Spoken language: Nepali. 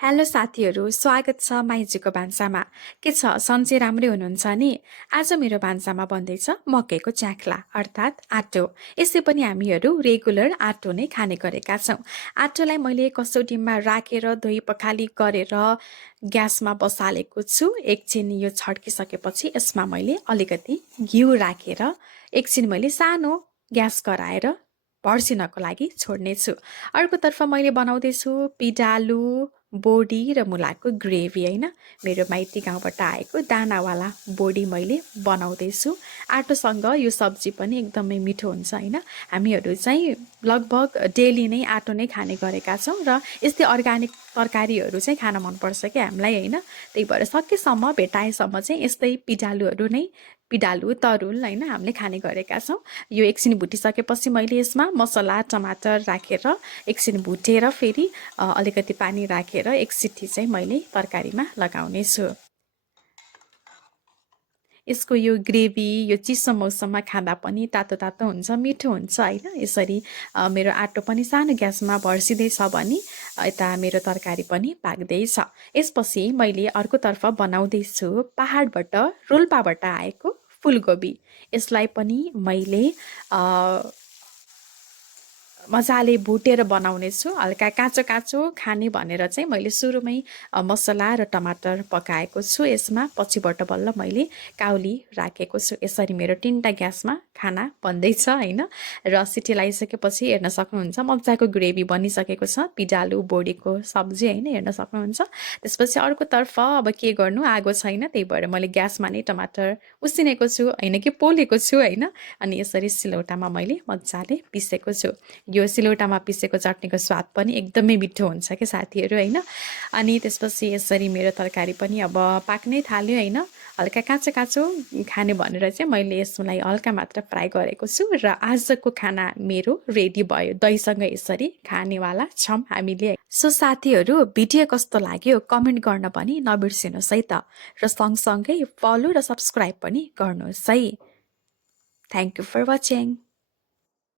हेलो साथीहरू, स्वागत छ माइजीको भान्सामा। के छ, सन्चै राम्रै हुनुहुन्छ नि? आज मेरो भान्सामा बन्दैछ मकैको च्याख्ला अर्थात् आटो। यसै पनि हामीहरू रेगुलर आटो नै खाने गरेका छौँ। आटोलाई मैले कसौटीमा राखेर धोइ पखाली गरेर ग्यासमा बसालेको छु। एकछिन यो छड्किसकेपछि यसमा मैले अलिकति घिउ राखेर एकछिन मैले सानो ग्यास गराएर भर्सिनको लागि छोड्नेछु। अर्कोतर्फ मैले बनाउँदैछु पिडालु, बोडी र मुलाको ग्रेभी होइन। मेरो माइती गाउँबाट आएको दानावाला बोडी मैले बनाउँदैछु। आटोसँग यो सब्जी पनि एकदमै मिठो हुन्छ होइन। हामीहरू चाहिँ लगभग डेली नै आटो नै खाने गरेका छौँ र यस्तै अर्ग्यानिक तरकारीहरू चाहिँ खान मनपर्छ कि हामीलाई होइन। त्यही भएर सकेसम्म भेटाएसम्म चाहिँ यस्तै पिडालु तरुल होइन हामीले खाने गरेका छौँ। यो एकछिन भुटिसकेपछि मैले यसमा मसला टमाटर राखेर एकछिन भुटेर फेरि अलिकति पानी राखेर एक सिटी चाहिँ मैले तरकारीमा लगाउने छु। यसको यो ग्रेभी यो चिसो मौसममा खाँदा पनि तातो तातो हुन्छ, मिठो हुन्छ होइन। यसरी मेरो आटो पनि सानो ग्यासमा भर्सिँदैछ भने यता मेरो तरकारी पनि पाक्दैछ। यसपछि मैले अर्कोतर्फ बनाउँदैछु पहाडबाट रोल्पाबाट आएको फुलकोपी। यसलाई पनि मैले मजाले भुटेर बनाउने छु। हल्का काँचो काँचो खाने भनेर चाहिँ मैले सुरुमै मसला र टमाटर पकाएको छु। यसमा पछिबाट बल्ल मैले काउली राखेको छु। यसरी मेरो 3टा ग्यासमा खाना बन्दैछ होइन। र सिटी लगाइसकेपछि हेर्न सक्नुहुन्छ मजाको ग्रेभी बनिसकेको छ। पिडालु बोडीको सब्जी होइन, हेर्न सक्नुहुन्छ। त्यसपछि अर्कोतर्फ अब के गर्नु, आगो छैन, त्यही भएर मैले ग्यासमा नै टमाटर उसिनेको छु होइन कि पोलेको छु होइन। अनि यसरी सिलौटामा मैले मजाले पिसेको छु। यो सिलौटामा पिसेको चटनीको स्वाद पनि एकदमै मिठो हुन्छ के साथीहरू होइन। अनि त्यसपछि यसरी मेरो तरकारी पनि अब पाक्नै थाल्यो होइन। हल्का काँचो काँचो खाने भनेर चाहिँ मैले यसलाई हल्का मात्र फ्राई गरेको छु। र आजको खाना मेरो रेडी भयो। दहीसँग यसरी खानेवाला छौँ हामीले। सो साथीहरू, भिडियो कस्तो लाग्यो कमेन्ट गर्न पनि नबिर्सिनुहोस् है त। र सँगसँगै फलो र सब्सक्राइब पनि गर्नुहोस् है। Thank you for watching.